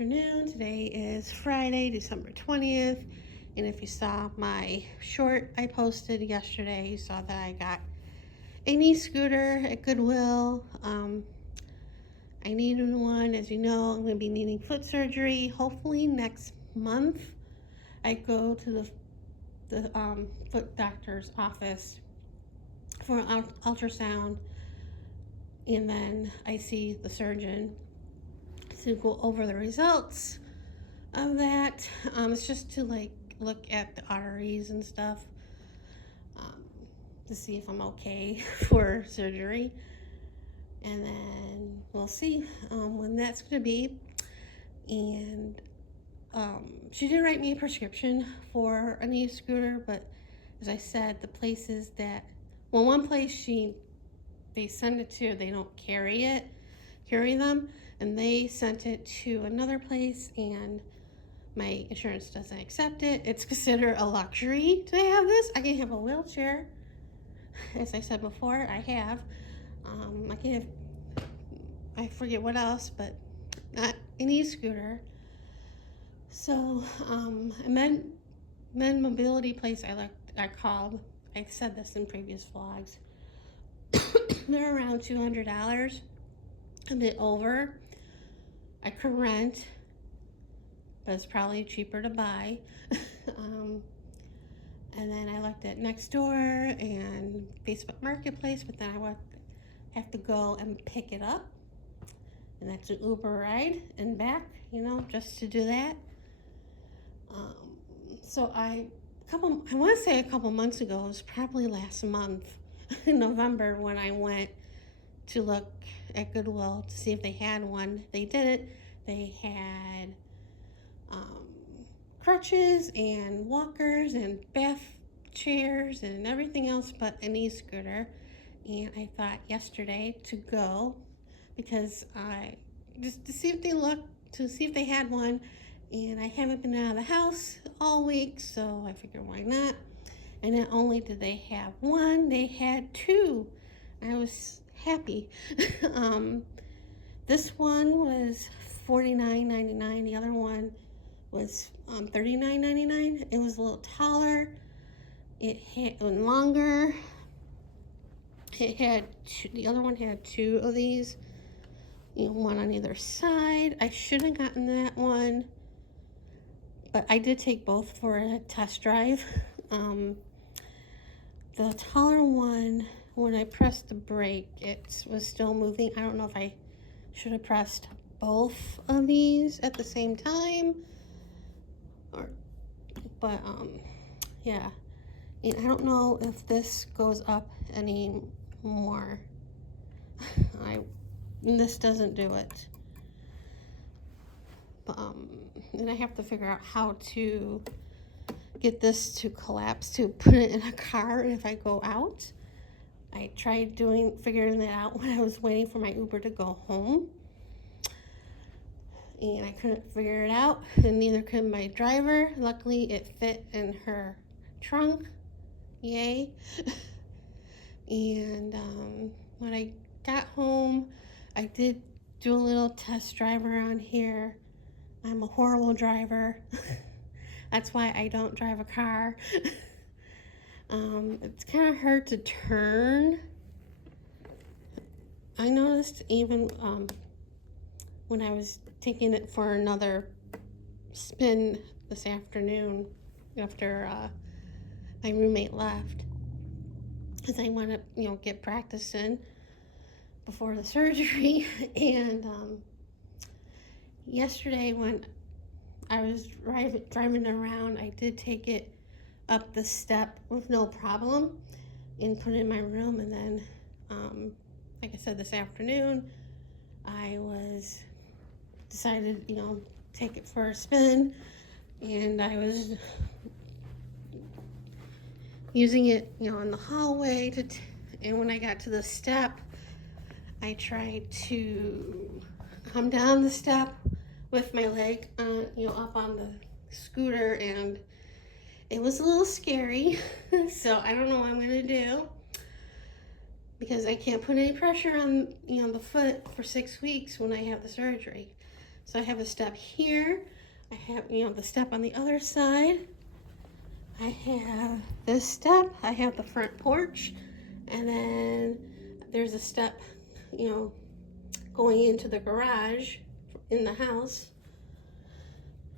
afternoon. Today is Friday, December 20th. And if you saw my short I posted yesterday, you saw that I got a knee scooter at Goodwill. I needed one. As you know, I'm going to be needing foot surgery. Hopefully next month, I go to the foot doctor's office for an ultrasound. And then I see the surgeon to go over the results of that. It's just to look at the arteries and stuff, to see if I'm okay for surgery, and then we'll see when that's going to be. And she did write me a prescription for a knee scooter, but as I said, the places that, well, one place they send it to, they don't carry them, and they sent it to another place, and my insurance doesn't accept it. It's considered a luxury to have this. I can have a wheelchair, as I said before. I can have, I forget what else, but not an e-scooter. So a men mobility place I called. I said this in previous vlogs. They're around $200, a bit over. I could rent, but it's probably cheaper to buy. And then I looked at Nextdoor and Facebook Marketplace, but then I would have to go and pick it up, and that's an Uber ride and back, just to do that. So I want to say a couple months ago, it was probably last month in November, when I went to look at Goodwill to see if they had one. They didn't. They had crutches and walkers and bath chairs and everything else but an e-scooter. And I thought yesterday to go, because I just to see if they had one, and I haven't been out of the house all week, so I figured why not. And not only did they have one, they had two. I was happy. This one was $49.99. The other one was $39.99. It was a little taller. It had longer. The other one had two of these, one on either side. I should have gotten that one, but I did take both for a test drive. The taller one, when I pressed the brake, it was still moving. I don't know if I should have pressed both of these at the same time, but yeah. And I don't know if this goes up anymore. This doesn't do it. And I have to figure out how to get this to collapse to put it in a car if I go out. I tried figuring that out when I was waiting for my Uber to go home, and I couldn't figure it out, and neither could my driver. Luckily, it fit in her trunk. Yay. And when I got home, I did do a little test drive around here. I'm a horrible driver. That's why I don't drive a car. It's kind of hard to turn. I noticed even when I was taking it for another spin this afternoon after my roommate left, because I want to, get practice in before the surgery. And yesterday when I was driving around, I did take it up the step with no problem and put it in my room. And then, like I said, this afternoon, I decided, take it for a spin, and I was using it, in the hallway and when I got to the step, I tried to come down the step with my leg, up on the scooter, and it was a little scary. So I don't know what I'm gonna do, because I can't put any pressure on, the foot for 6 weeks when I have the surgery. So I have a step here. I have, the step on the other side. I have this step. I have the front porch. And then there's a step, going into the garage in the house.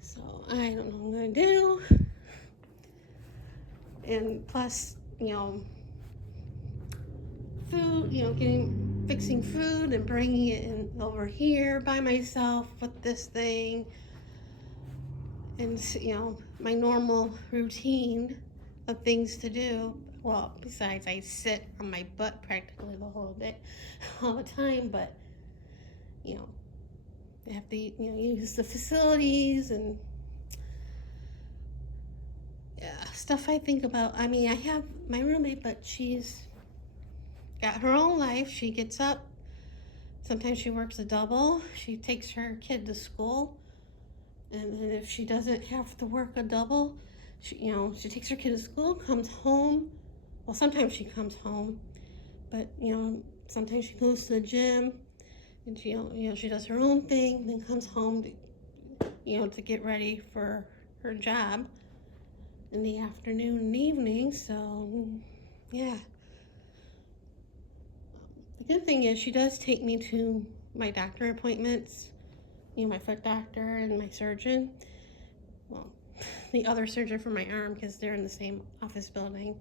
So I don't know what I'm going to do. And plus, food, fixing food and bringing it in over here by myself with this thing. And, my normal routine of things to do. Well, besides I sit on my butt practically the whole day, all the time, but, I have to, use the facilities and stuff I think about. I mean, I have my roommate, but she's got her own life. She gets up. Sometimes she works a double. She takes her kid to school. And then if she doesn't have to work a double, she takes her kid to school, comes home. Well, sometimes she comes home, but, sometimes she goes to the gym and she does her own thing, then comes home to get ready for her job in the afternoon and evening. So, yeah. The good thing is she does take me to my doctor appointments, my foot doctor and my surgeon. Well, the other surgeon for my arm, because they're in the same office building.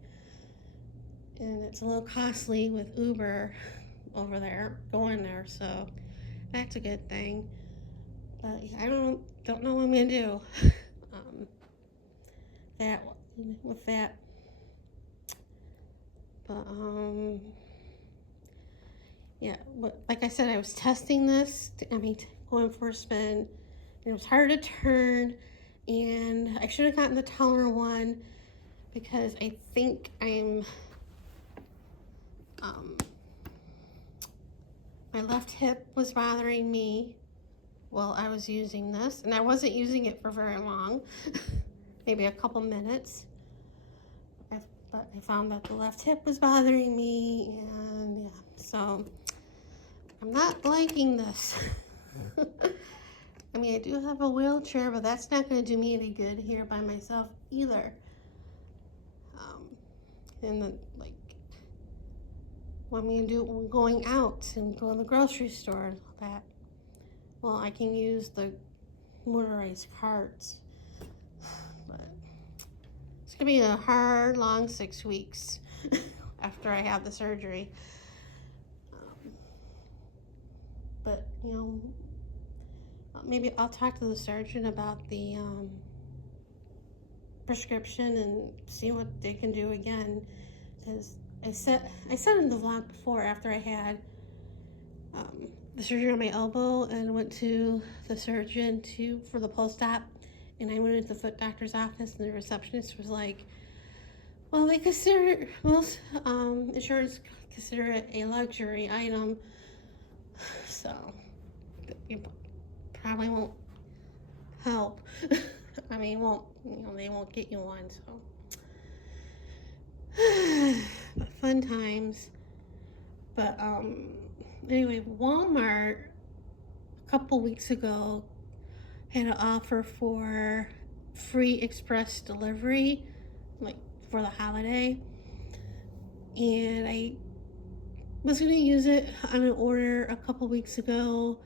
And it's a little costly with Uber over there, going there, so that's a good thing. But I don't know what I'm going to do with that. But, yeah, like I said, I was testing this, going for a spin, and it was hard to turn, and I should have gotten the taller one because I think my left hip was bothering me while I was using this, and I wasn't using it for very long, maybe a couple minutes. But I found that the left hip was bothering me, and yeah, so I'm not liking this. I do have a wheelchair, but that's not going to do me any good here by myself either. And then, what I'm going to do when going out and go to the grocery store and all that, well, I can use the motorized carts. But it's going to be a hard, long 6 weeks after I have the surgery. But, maybe I'll talk to the surgeon about the prescription and see what they can do again. Because I said in the vlog before, after I had the surgery on my elbow and went to the surgeon for the post-op, and I went into the foot doctor's office, and the receptionist was like, well, most insurance consider it a luxury item, so it probably won't help. They won't get you one, so. But fun times. But anyway, Walmart a couple weeks ago had an offer for free express delivery, for the holiday, and I was going to use it on an order a couple weeks ago,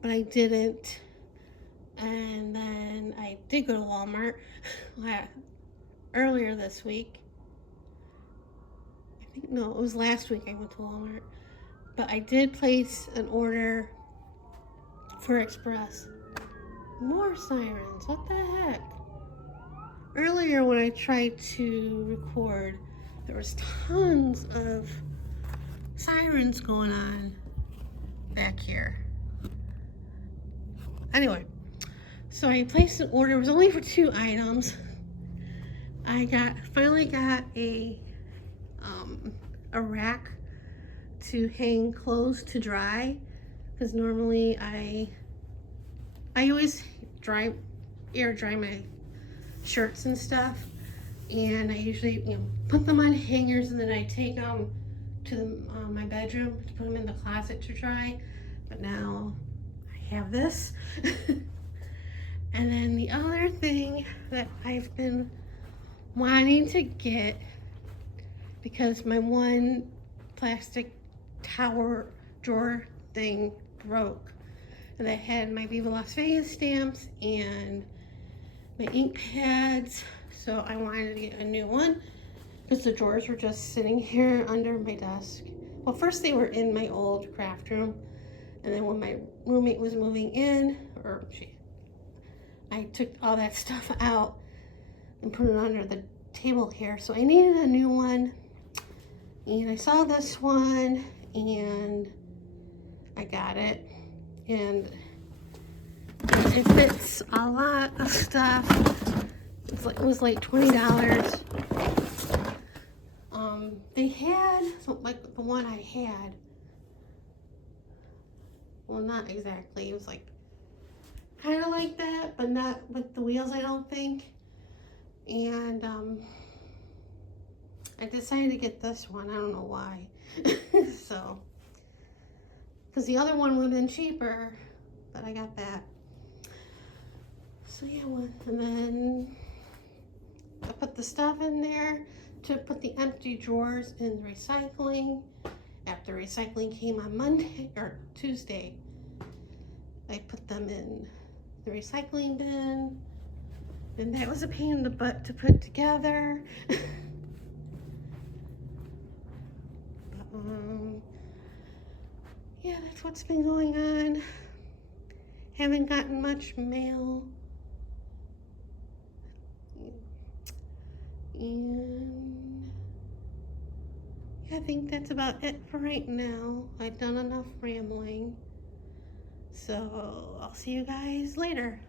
but I didn't. And then I did go to Walmart earlier this week. It was last week I went to Walmart. But I did place an order for express. More sirens. What the heck? Earlier when I tried to record, there was tons of sirens going on back here. Anyway, so I placed an order. It was only for 2 items. I finally got a rack to hang clothes to dry, because normally I always air dry my shirts and stuff, and I usually put them on hangers, and then I take them to my bedroom to put them in the closet to dry. But now I have this. And then the other thing that I've been wanting to get, because my one plastic tower drawer thing broke, and I had my Viva Las Vegas stamps and my ink pads, so I wanted to get a new one because the drawers were just sitting here under my desk. Well, first they were in my old craft room, and then when my roommate was moving in, I took all that stuff out and put it under the table here. So I needed a new one, and I saw this one and I got it, and it fits a lot of stuff. It was like $20. They had, so like the one I had, well, not exactly, it was like kind of like that, but not with the wheels, I don't think. And I decided to get this one. I don't know why. So, because the other one would have been cheaper, but I got that. So yeah, and then I put the stuff in there to put the empty drawers in recycling. After recycling came on Monday or Tuesday, I put them in the recycling bin, and that was a pain in the butt to put together. Yeah, that's what's been going on. Haven't gotten much mail. And yeah, I think that's about it for right now. I've done enough rambling. So I'll see you guys later.